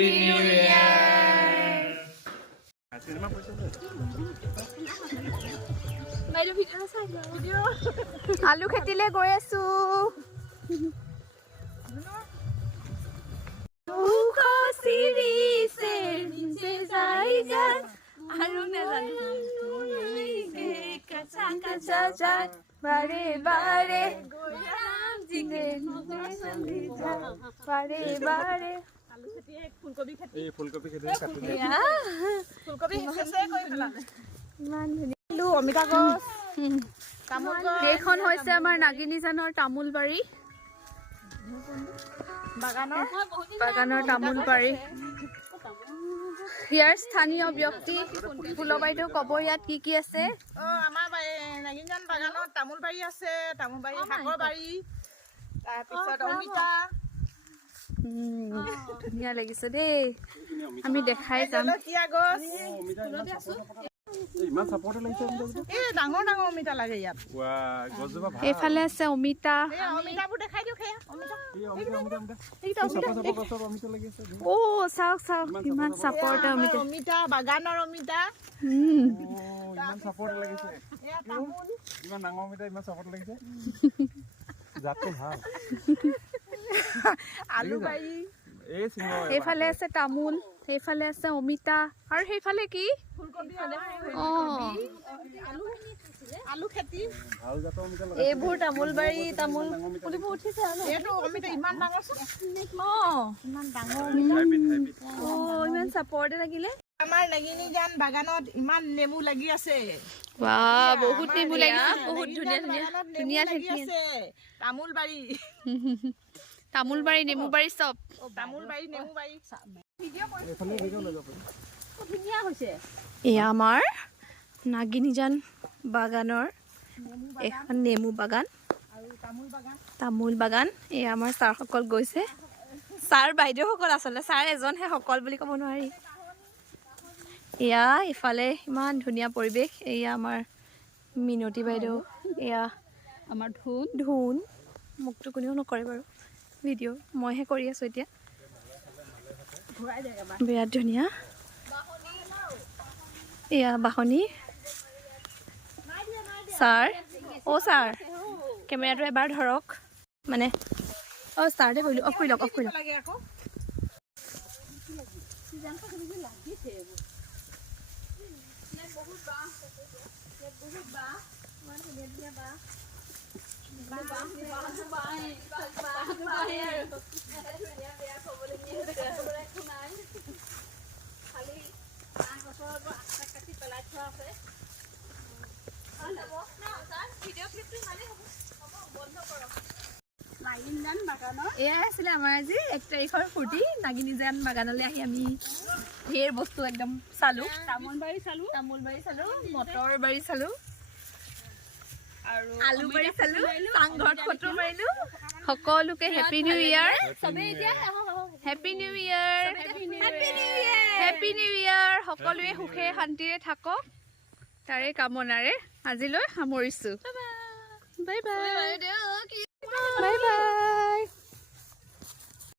New ইয়াৰ। আলু খেতিলে গৈ আছো। বাৰে বাৰে ফুলকবি খেতি অমিতা গছ। সেইখন হৈছে আমাৰ নাগিনীজানৰ তামোল বাৰী, বাগানৰ তামোল বাৰী। ইয়াৰ স্থানীয় ব্যক্তি ফুল বাইদেউ ক'ব ইয়াত কি কি আছে। আমাৰ নাগিনীজান বাগানত তামোল বাৰী আছে, তামোল বাৰী, শাকৰ বাৰী, তাৰপিছত অমিতা। ধুনীয়া লাগিছে দেই, আমি দেখাই যাম। ডাঙৰ ডাঙৰ অমিতা লাগে ইয়াত। এইফালে আছে অমিতা। অ চাওক চাওক ইমান চাপৰতে অমিতা। অমিতা বাগানৰ অমিতা। আলু বাৰী। সেইফালে আছে তামোল, সেইফালে আছে অমিতা, আৰু সেইফালে কি? আলু খেতি। এইবোৰ তামোল বাৰী, তামোল পুলিবোৰ উঠিছে। ইমান ডাঙৰ ইমান চাপৰতে লাগিলে। আমাৰ নাগিনীজান বাগানত ইমান নেমু লাগি আছে। বহুত নেমু লাগিছে, বহুত ধুনীয়া ধুনীয়া ধুনীয়া লাগি আছে। তামোল বাৰী, তামোল বাৰী, নেমু বাৰী, চব তামোল বাৰী, নেমু বাৰী। এয়া আমাৰ নাগিনীজান বাগানৰ এখন নেমু বাগান, তামোল বাগান। এয়া আমাৰ ছাৰসকল গৈছে, ছাৰ বাইদেউসকল আচলতে, ছাৰ এজনহে, সকল বুলি ক'ব নোৱাৰি। এয়া ইফালে ইমান ধুনীয়া পৰিৱেশ। এয়া আমাৰ মিনতী বাইদেউ, এয়া আমাৰ ধুন। মোকতো কোনেও নকৰে বাৰু ভিডিঅ', মইহে কৰি আছোঁ এতিয়া। বিৰাট ধুনীয়া। এয়া বাহনী। ছাৰ, ছাৰ কেমেৰাটো এবাৰ ধৰক, মানে ছাৰতে কৰিলোঁ। অফ কৰি লওক, অফ কৰি লওক। এয়াই আছিলে আমাৰ আজি 1 তাৰিখৰ ফূৰ্তি। নাগিনীজান বাগানলৈ আহি আমি ঢেৰ বস্তু একদম চালো। তামোল বাৰী চালো, মটৰ বাৰী চালো, আৰু আলু বাৰী চালো, চাংঘৰত ফটো মাৰিলো। সকলোকে হেপী নিউ ইয়াৰ। হেপী নিউ ইয়াৰ, হেপী নিউ ইয়াৰ। সকলোৱে সুখে শান্তিৰে থাকক, তাৰে কামনাৰে আজিলৈ সামৰিছো। Bye bye, bye bye.